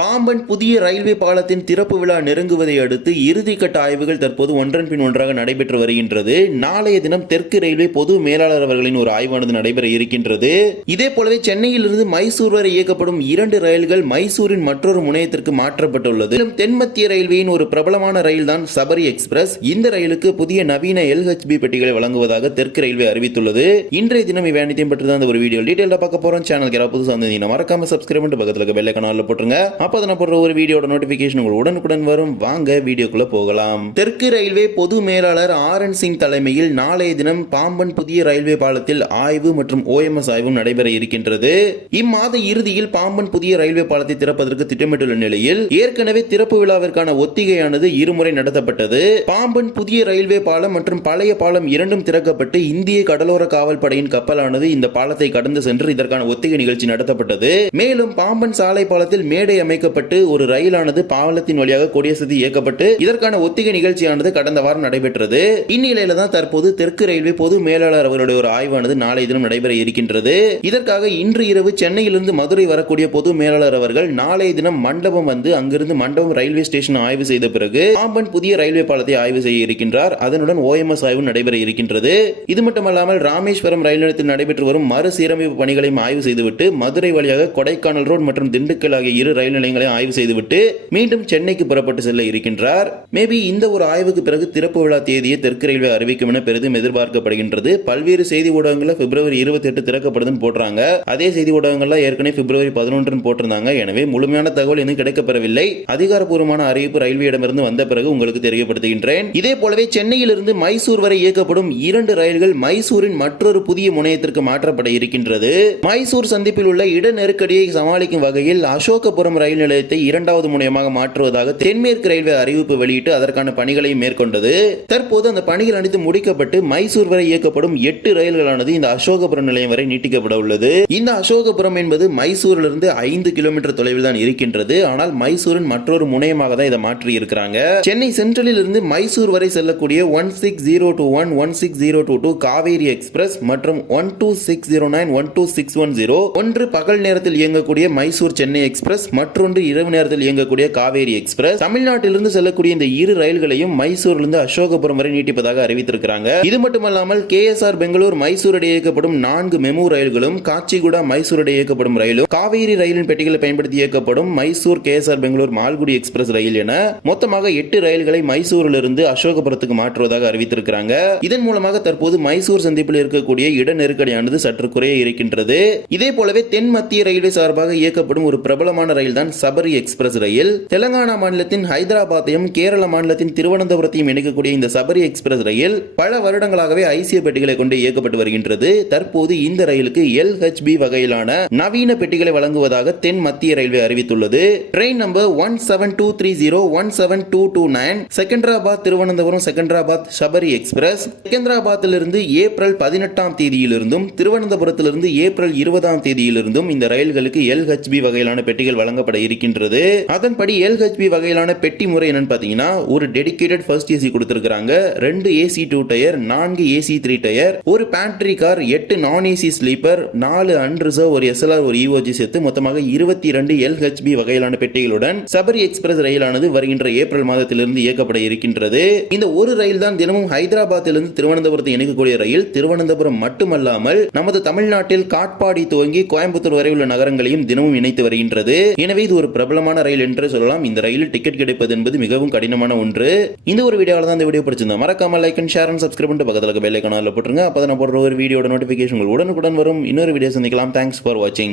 பாம்பன் புதிய ரயில்வே பாலத்தின் திறப்பு விழா நெருங்குவதை அடுத்து இறுதிக்கட்ட ஆய்வுகள் தற்போது ஒன்றன் பின் ஒன்றாக நடைபெற்று வருகின்றது. நாளைய தினம் தெற்கு ரயில்வே பொது மேலாளர் அவர்களின் ஒரு ஆய்வானது நடைபெற இருக்கின்றது. இதே போலவே சென்னையிலிருந்து மைசூர் வரை இயக்கப்படும் 2 ரயில்கள் மைசூரின் மற்றொரு முனையத்திற்கு மாற்றப்பட்டுள்ளது. தென் மத்திய ரயில்வேயின் ஒரு பிரபலமான ரயில் தான் சபரி எக்ஸ்பிரஸ். இந்த ரயிலுக்கு புதிய நவீன LHB பெட்டிகளை வழங்குவதாக தெற்கு ரயில்வே அறிவித்துள்ளது. இன்றைய தினம் இவை அனைத்தையும் பற்றி தான் இந்த ஒரு வீடியோ டீடைலா பார்க்க போறோம். சேனலுக்கு யாராவது புதுசா வந்தீங்கன்னா மறக்காம சப்ஸ்கிரைப் பண்ணிட்டு பக்கத்துல இருக்க பெல் ஐகானை போட்டுருங்க. அப்பதான் நான் போடுற ஒரு வீடியோட நோட்டிபிகேஷன் உங்களுக்கு உடனுக்குடன் வரும். வாங்க வீடியோக்குள்ள போகலாம். தெற்கு ரயில்வே பொது மேலாளர் RN சிங் தலைமையில் நாளைய தினம் பாம்பன் புதிய ரயில்வே பாலத்தில் ஆய்வு மற்றும் OMS ஆய்வும் நடைபெற இருக்கின்றது. இம்மாத இறுதியில் பாம்பன் புதிய ரயில்வே பாலத்தை திறப்பதற்கு திட்டமிட்டுள்ள நிலையில் ஏற்கனவே திறப்பு விழாவிற்கான ஒத்திகையானது இருமுறை நடத்தப்பட்டது. பாம்பன் புதிய ரயில்வே பாலம் மற்றும் பழைய பாலம் இரண்டும் திறக்கப்பட்டு இந்திய கடலோர காவல் படையின் கப்பலானது இந்த பாலத்தை கடந்து சென்று இதற்கான ஒத்திகை நிகழ்ச்சி நடத்தப்பட்டது. மேலும் பாம்பன் சாலை பாலத்தில் மேடை அமைக்கப்பட்டு ஒரு ரயிலானது பாலத்தின் வழியாக கொடியசைத்து இயக்கப்பட்டு இதற்கான ஒத்திகை நிகழ்ச்சியானது கடந்த வாரம் நடைபெற்றது. இந்நிலையில தான் தற்போது தெற்கு ரயில்வே பொது மேலாளர் அவருடைய ஒரு ஆய்வானது நாளைய தினம் நடைபெற இருக்கின்றது. இதற்காக இன்று இரவு சென்னையிலிருந்து மதுரை வரக்கூடிய பொது மேலாளர் அவர்கள் நாளைய தினம் மண்டபம் வந்து அங்கிருந்து மண்டபம் ரயில்வே ஸ்டேஷன் ஆய்வு செய்த பிறகு பாம்பன் புதிய ரயில்வே பாலத்தை ஆய்வு செய்ய இருக்கின்றார். அதனுடன் OMS ஆய்வு நடைபெற இருக்கின்றது. இது மட்டுமல்லாமல் ராமேஸ்வரம் ரயில் நிலையத்தில் நடைபெற்று வரும் மறுசீரமைப்பு பணிகளையும் ஆய்வு செய்துவிட்டு மதுரை வழியாக கொடைக்கானல் ரோடு மற்றும் திண்டுக்கல் ஆகிய 2 ரயில் நிலையங்களை ஆய்வு செய்துவிட்டு மீண்டும் சென்னைக்கு புறப்பட்டு செல்ல இருக்கின்றார். மேபி இந்த ஒரு ஆய்வுக்கு பிறகு திறப்பு விழா தேதியை தெற்கு ரயில்வே அறிவிக்கும் என பெரிதும் எதிர்பார்க்கப்படுகின்றது. பல்வேறு செய்தி ஊடகங்களில் பிப்ரவரி 28 திறக்கப்படுதுன்னு போடுறாங்க. அதே செய்தி ஊடகங்கள்ல ஏற்கனவே பிப்ரவரி 11 போட்டிருந்தாங்க. எனவே முழுமையான தகவல் இன்னும் கிடைக்கப்பெறவில்லை. அதிகாரப்பூர்வமான அறிவிப்பு ரயில்வேயிடமிருந்து வந்த பிறகு உங்களுக்கு தெரியப்படுத்துகின்றேன். இதே போலவே சென்னையிலிருந்து மைசூர் வரை இயக்கப்படும் 2 ரயில்கள் மைசூரின் மற்றொரு புதிய முனையத்திற்கு மாற்றப்பட இருக்கின்றது. மைசூர் சந்திப்பில் உள்ள இட நெருக்கடியை சமாளிக்கும் வகையில் அசோகபுரம் ரயில் நிலையத்தை 2வது முனையமாக மாற்றுவதாக தென்மேற்கு ரயில்வே அறிவிப்பு வெளியிட்டு அதற்கான பணிகளை மேற்கொண்டது. தற்போது அந்த பணிகள் அனைத்து முடிக்கப்பட்டு மைசூர் வரை இயக்கப்படும் 8 ரயில்களானது இந்த அசோகபுரம் நிலையம் வரை நீட்டிக்கப்பட உள்ளது. இந்த அசோகபுரம் என்பது மைசூரிலிருந்து 5 கிலோமீட்டர் தொலைவில் தான் இருக்கின்றது. ஆனால் மைசூரின் மற்றொரு முனையமாக தான் இதை மாற்றி இருக்கிறாங்க. சென்னை சென்ட்ரலில் இருந்து மைசூர் வரை செல்லக்கூடிய 16021 16022 காவேரி எக்ஸ்பிரஸ் மற்றும் 12609 12610 ஒன்று பகல் நேரத்தில் இயங்கக்கூடிய மைசூர் சென்னை எக்ஸ்பிரஸ், மற்றொன்று இரவு நேரத்தில் இயங்கக்கூடிய காவேரி எக்ஸ்பிரஸ். தமிழ்நாட்டிலிருந்து செல்லக்கூடிய இந்த 2 ரயில்களையும் மைசூரிலிருந்து அசோகபுரம் வரை நீட்டிப்பதாக அறிவித்திருக்கிறாங்க. இது மட்டுமல்லாமல் KSR பெங்களூர் மைசூர் இடையே இயக்கப்படும் 4 மெமு ரயில்களும், காச்சிகுடா மைசூர் இடையே இயக்கப்படும் ரயிலும், காவேரி ரயிலின் பெட்டிகளை பயன்படுத்தி இயக்கப்படும் மைசூர் KSR பெங்களூர் மால்குடி எக்ஸ்பிரஸ் ரயில் என மொத்தமாக 8 ரயில்களை மைசூரிலிருந்து அசோகபுரத்துக்கு மாற்றுவதாக அறிவித்திருக்கிறாங்க. இதன் மூலமாக தற்போது மைசூர் சந்திப்பில் இருக்கக்கூடிய இட நெருக்கடியானது சற்று குறைய இருக்கின்றது. இதே போலவே தென் மத்திய ரயில்வே சார்பாக இயக்கப்படும் ஒரு பிரபலமான ரயில் தான் சபரி எக்ஸ்பிரஸ் ரயில். தெலங்கானா மாநிலத்தின் ஹைதராபாத்தையும் கேரள மாநிலத்தின் திருவனந்தபுரத்தையும் இணைக்கக்கூடிய இந்த சபரி எக்ஸ்பிரஸ் ரயில் பல வருடங்களாகவே ஐசிய பெட்டிகளை கொண்டு இயக்கப்பட்டு வருகின்றது. தற்போது இந்த ரயிலுக்கு LHB வகையிலான நவீன பெட்டிகளை வழங்குவதாக தென் மத்திய ரயில்வே அறிவித்துள்ளது. Train number 17230 17229 Secunderabad Thiruvananthapuram Secunderabad Sabari express செகந்திராபாத்திலிருந்து ஏப்ரல் 18ஆம் தேதியிலிருந்தும் திருவனந்தபுரத்திலிருந்து ஏப்ரல் 20ஆம் தேதியிலிருந்தும் இந்த ரயில்களுக்கு LHB வகையிலான பெட்டிகள் வழங்கப்பட இருக்கின்றது. அதன்படி LHB வகையிலான பெட்டி முறை என்னன்னு பாத்தீங்கன்னா, ஒரு டெடிகேட்டட் ஃபர்ஸ்ட் AC கொடுத்திருக்காங்க, 2 AC 2 டயர், 4 AC 3 டயர், ஒரு பேண்ட்ரி கார், 8 நான் AC ஸ்லீப்பர், 4 அன்ரிசர்வ், ஒரு SLR, ஒரு EOG சேர்த்து மொத்தமாக 22 LHB வகையிலான பெட்டிகளுடன் சபரி எக்ஸ்பிரஸ் ரயிலானது வருகின்ற ஏப்ரல் மாதத்திலிருந்து இயக்கப்பட இருக்கின்றது. இந்த ஒரு ரயில் தான் தினமும் ஹைதராபாத்திலிருந்து திருவனந்தபுரத்தை இணைக்கக்கூடிய ரயில். திருவனந்தபுரம் மட்டுமல்லாமல் நமது தமிழ்நாட்டில் காட்பாடி துவங்கி கோயம்புத்தூர் வரை உள்ள நகரங்களையும் தினமும் இணைத்து வருகின்றது. எனவே இது ஒரு பிரபலமான ரயில் என்று சொல்லலாம். இந்த ரயிலில் டிக்கெட் கிடைப்பது என்பது மிகவும் கடினமான ஒன்று. இந்த ஒரு வீடியோவில் தான் இந்த வீடியோ பிடிச்சிருந்தா மறக்காம like and share and subscribe பண்ணிட்டு பக்கத்துல பெல் ஐகானை போட்டுருங்க. அப்பதான் நான் போடுற ஒரு வீடியோட நோட்டிபிகேஷன் உடனுக்குடன் வரும். இன்னொரு வீடியோ சந்திக்கலாம். தேங்க்ஸ் ஃபார் வாட்சிங்.